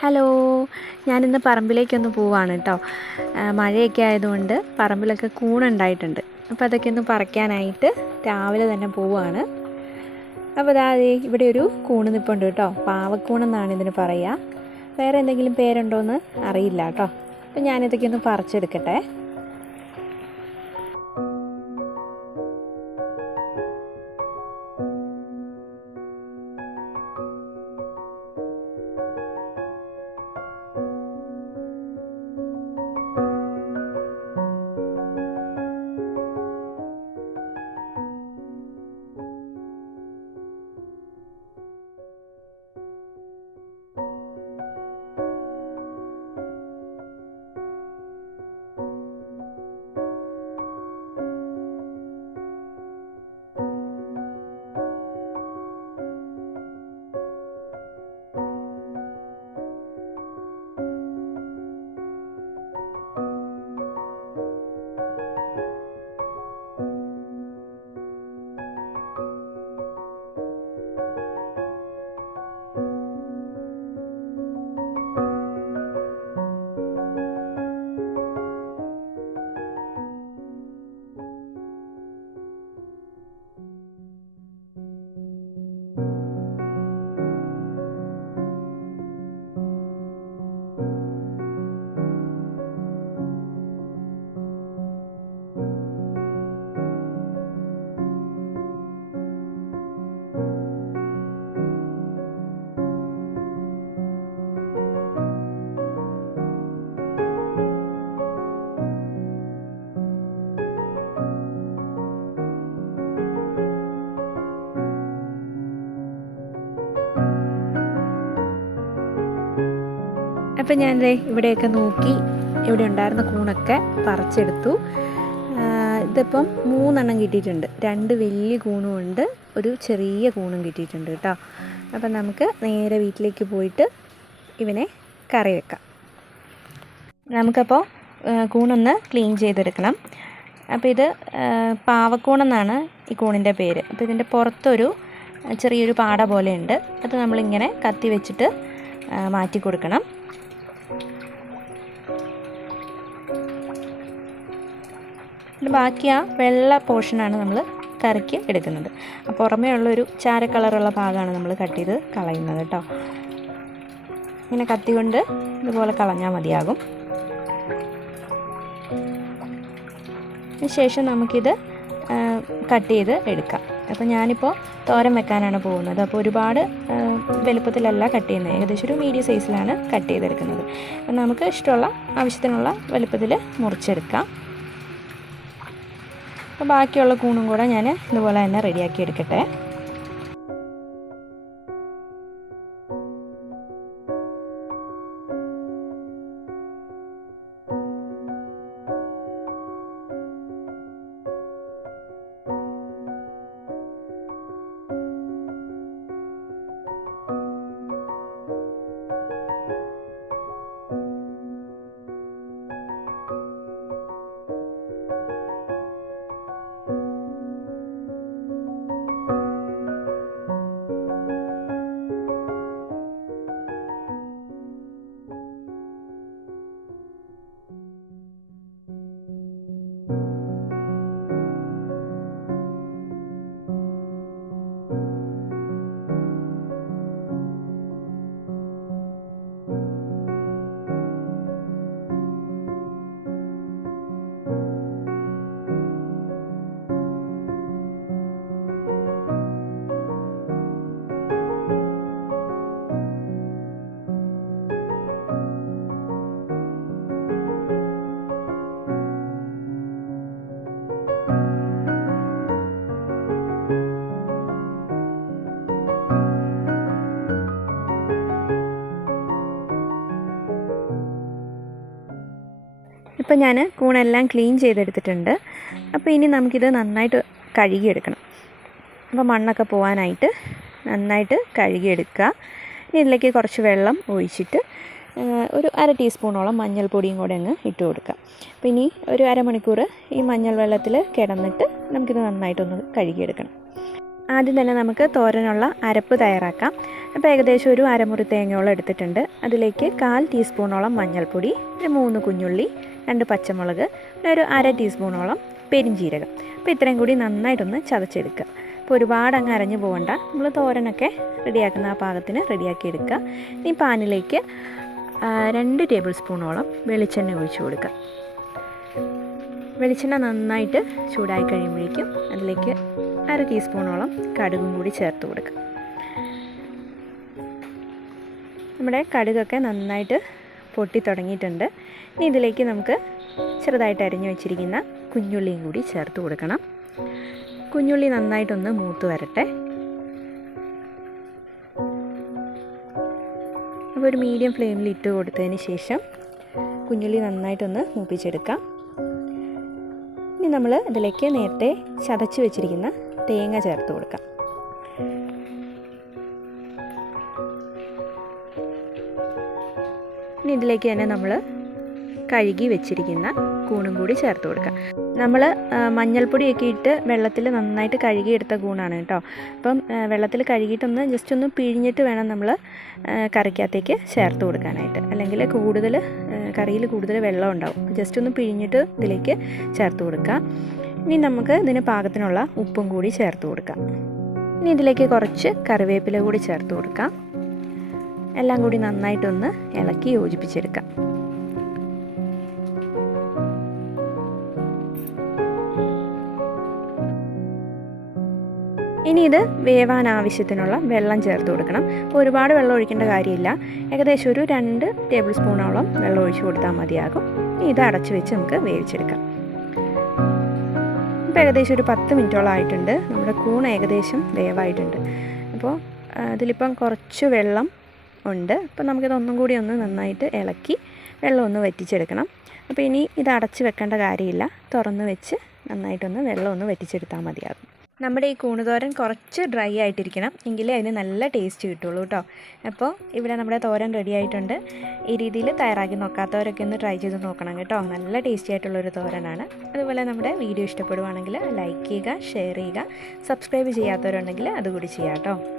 Hello, ഞാനിന്ന് പറമ്പിലേക്കൊന്ന് പോവാണ് കേട്ടോ. മഴയൊക്കെ ആയതുകൊണ്ട് പറമ്പിലൊക്കെ കൂണുണ്ടായിട്ടുണ്ട്. അപ്പോൾ അതൊക്കെ ഒന്ന് പറിക്കാനായിട്ട് രാവിലെ തന്നെ പോവുകയാണ്. അപ്പോൾ ഇവിടെ ഒരു കൂണ് നിൽപ്പുണ്ട് കേട്ടോ. പാവക്കൂണെന്നാണ് ഇതിന് പറയുക. വേറെ എന്തെങ്കിലും പേരുണ്ടോയെന്ന് അറിയില്ല കേട്ടോ. അപ്പോൾ ഞാനിതൊക്കെ ഒന്ന് പറിച്ചെടുക്കട്ടെ. അപ്പം ഞാൻ ഇവിടെയൊക്കെ നോക്കി ഇവിടെ ഉണ്ടായിരുന്ന കൂണൊക്കെ പറിച്ചെടുത്തു. ഇതിപ്പം 3 കിട്ടിയിട്ടുണ്ട്. 2 വലിയ കൂണുമുണ്ട്, ഒരു ചെറിയ കൂണും കിട്ടിയിട്ടുണ്ട് കേട്ടോ. അപ്പം നമുക്ക് നേരെ വീട്ടിലേക്ക് പോയിട്ട് ഇവനെ കറി വെക്കാം. നമുക്കപ്പോൾ കൂണൊന്ന് ക്ലീൻ ചെയ്തെടുക്കണം. അപ്പോൾ ഇത് പാവക്കൂണെന്നാണ് ഈ കൂണിൻ്റെ പേര്. അപ്പോൾ ഇതിൻ്റെ പുറത്തൊരു ചെറിയൊരു പാട പോലെ ഉണ്ട്. അത് നമ്മളിങ്ങനെ കത്തി വെച്ചിട്ട് മാറ്റി കൊടുക്കണം. ബാക്കി ആ വെള്ള പോർഷനാണ് നമ്മൾ കറിക്ക് എടുക്കുന്നത്. പുറമേ ഉള്ളൊരു ചാര കളറുള്ള ഭാഗമാണ് നമ്മൾ കട്ട് ചെയ്ത് കളയുന്നത് കേട്ടോ. ഇങ്ങനെ കത്തി കൊണ്ട് ഇതുപോലെ കളഞ്ഞാൽ മതിയാകും. ശേഷം നമുക്കിത് കട്ട് ചെയ്ത് എടുക്കാം. അപ്പോൾ ഞാനിപ്പോൾ തോരൻ വെക്കാനാണ് പോകുന്നത്. അപ്പോൾ ഒരുപാട് വലുപ്പത്തിലല്ല കട്ട് ചെയ്യുന്നത്, ഏകദേശം ഒരു മീഡിയം സൈസിലാണ് കട്ട് ചെയ്തെടുക്കുന്നത്. അപ്പോൾ നമുക്ക് ഇഷ്ടമുള്ള ആവശ്യത്തിനുള്ള വലുപ്പത്തിൽ മുറിച്ചെടുക്കാം. അപ്പോൾ ബാക്കിയുള്ള കൂണും കൂടെ ഞാൻ ഇതുപോലെ തന്നെ റെഡിയാക്കി എടുക്കട്ടെ. ഇപ്പം ഞാൻ കൂണെല്ലാം ക്ലീൻ ചെയ്തെടുത്തിട്ടുണ്ട്. അപ്പോൾ ഇനി നമുക്കിത് നന്നായിട്ട് കഴുകിയെടുക്കണം. അപ്പോൾ മണ്ണൊക്കെ പോകാനായിട്ട് നന്നായിട്ട് കഴുകിയെടുക്കുക. ഇനി ഇതിലേക്ക് കുറച്ച് വെള്ളം ഒഴിച്ചിട്ട് ഒരു 1/2 ടീസ്പൂണോളം മഞ്ഞൾപ്പൊടിയും കൂടെ അങ്ങ് ഇട്ട് കൊടുക്കുക. അപ്പോൾ ഇനി ഒരു അരമണിക്കൂർ ഈ മഞ്ഞൾ വെള്ളത്തിൽ കിടന്നിട്ട് നമുക്കിത് നന്നായിട്ടൊന്ന് കഴുകിയെടുക്കണം. ആദ്യം തന്നെ നമുക്ക് തോരനുള്ള അരപ്പ് തയ്യാറാക്കാം. അപ്പോൾ ഏകദേശം ഒരു അരമുറി തേങ്ങയോളം എടുത്തിട്ടുണ്ട്. അതിലേക്ക് 1/4 ടീസ്പൂണോളം മഞ്ഞൾപ്പൊടി, ഒരു 3 കുഞ്ഞുള്ളി, 2 പച്ചമുളക്, പിന്നെ ഒരു 1/2 ടീസ്പൂണോളം പെരിഞ്ജീരകം. അപ്പോൾ ഇത്രയും കൂടി നന്നായിട്ടൊന്ന് ചതച്ചെടുക്കുക. അപ്പോൾ ഒരുപാട് അങ്ങ് അരഞ്ഞു പോകണ്ട. നമ്മൾ തോരനൊക്കെ റെഡിയാക്കുന്ന ആ പാകത്തിന് റെഡിയാക്കി എടുക്കുക. ഈ പാനിലേക്ക് 2 ടേബിൾ സ്പൂണോളം വെളിച്ചെണ്ണ ഒഴിച്ചു കൊടുക്കുക. വെളിച്ചെണ്ണ നന്നായിട്ട് ചൂടായി കഴിയുമ്പോഴേക്കും അതിലേക്ക് 1/2 ടീസ്പൂണോളം കടുകും കൂടി ചേർത്ത് കൊടുക്കുക. നമ്മുടെ കടുകൊക്കെ നന്നായിട്ട് പൊട്ടി തുടങ്ങിയിട്ടുണ്ട്. ഇനി ഇതിലേക്ക് നമുക്ക് ചെറുതായിട്ട് അരിഞ്ഞു വെച്ചിരിക്കുന്ന കുഞ്ഞുള്ളിയും കൂടി ചേർത്ത് കൊടുക്കണം. കുഞ്ഞുള്ളി നന്നായിട്ടൊന്ന് മൂത്ത് വരട്ടെ. അപ്പോൾ ഒരു മീഡിയം ഫ്ലെയിമിൽ ഇട്ട് കൊടുത്തതിന് ശേഷം കുഞ്ഞുള്ളി നന്നായിട്ടൊന്ന് മൂപ്പിച്ചെടുക്കാം. ഇനി നമ്മൾ ഇതിലേക്ക് നേരത്തെ ചതച്ച് വെച്ചിരിക്കുന്ന തേങ്ങ ചേർത്ത് കൊടുക്കാം. ഇനി ഇതിലേക്ക് തന്നെ നമ്മൾ കഴുകി വെച്ചിരിക്കുന്ന കൂണും കൂടി ചേർത്ത് കൊടുക്കാം. നമ്മൾ മഞ്ഞൾപ്പൊടിയൊക്കെ ഇട്ട് വെള്ളത്തിൽ നന്നായിട്ട് കഴുകിയെടുത്ത കൂണാണ് കേട്ടോ. അപ്പം വെള്ളത്തിൽ കഴുകിയിട്ടൊന്ന് ജസ്റ്റ് ഒന്ന് പിഴിഞ്ഞിട്ട് വേണം നമ്മൾ കറിക്കകത്തേക്ക് ചേർത്ത് കൊടുക്കാനായിട്ട്. അല്ലെങ്കിൽ കറിയിൽ കൂടുതൽ വെള്ളം ഉണ്ടാവും. ജസ്റ്റ് ഒന്ന് പിഴിഞ്ഞിട്ട് ഇതിലേക്ക് ചേർത്ത് കൊടുക്കുക. ഇനി നമുക്ക് ഇതിന് പാകത്തിനുള്ള ഉപ്പും കൂടി ചേർത്ത് കൊടുക്കാം. ഇനി ഇതിലേക്ക് കുറച്ച് കറിവേപ്പില കൂടി ചേർത്ത് കൊടുക്കാം. എല്ലാം കൂടി നന്നായിട്ടൊന്ന് ഇളക്കി യോജിപ്പിച്ചെടുക്കാം. ഇനി ഇത് വേവാൻ ആവശ്യത്തിനുള്ള വെള്ളം ചേർത്ത് കൊടുക്കണം. അപ്പോൾ ഒരുപാട് വെള്ളം ഒഴിക്കേണ്ട കാര്യമില്ല. ഏകദേശം ഒരു 2 ടേബിൾ സ്പൂണോളം വെള്ളം ഒഴിച്ച് കൊടുത്താൽ മതിയാകും. ഇനി ഇത് അടച്ചു വെച്ച് നമുക്ക് വേവിച്ചെടുക്കാം. ഇപ്പോൾ ഏകദേശം ഒരു 10 മിനിറ്റോളം ആയിട്ടുണ്ട്. നമ്മുടെ കൂൺ ഏകദേശം വേവായിട്ടുണ്ട്. അപ്പോൾ ഇതിലിപ്പം കുറച്ച് വെള്ളം ഉണ്ട്. അപ്പോൾ നമുക്കിതൊന്നും കൂടി ഒന്ന് നന്നായിട്ട് ഇളക്കി വെള്ളം ഒന്ന് വറ്റിച്ചെടുക്കണം. അപ്പോൾ ഇനി ഇത് അടച്ച് വെക്കേണ്ട കാര്യമില്ല. തുറന്ന് വെച്ച് നന്നായിട്ടൊന്ന് വെള്ളം ഒന്ന് വറ്റിച്ചെടുത്താൽ മതിയാകും. നമ്മുടെ ഈ കൂണുതോരൻ കുറച്ച് ഡ്രൈ ആയിട്ടിരിക്കണം, എങ്കിലേ അതിന് നല്ല ടേസ്റ്റ് കിട്ടുള്ളൂ കേട്ടോ. അപ്പോൾ ഇവിടെ നമ്മുടെ തോരൻ റെഡി ആയിട്ടുണ്ട്. ഈ രീതിയിൽ തയ്യാറാക്കി നോക്കാത്തവരൊക്കെ ഒന്ന് ട്രൈ ചെയ്ത് നോക്കണം കേട്ടോ. നല്ല ടേസ്റ്റി ആയിട്ടുള്ളൊരു തോരനാണ്. അതുപോലെ നമ്മുടെ വീഡിയോ ഇഷ്ടപ്പെടുവാണെങ്കിൽ ലൈക്ക് ചെയ്യുക, ഷെയർ ചെയ്യുക. സബ്സ്ക്രൈബ് ചെയ്യാത്തവരുണ്ടെങ്കിൽ അതുകൂടി ചെയ്യാം കേട്ടോ.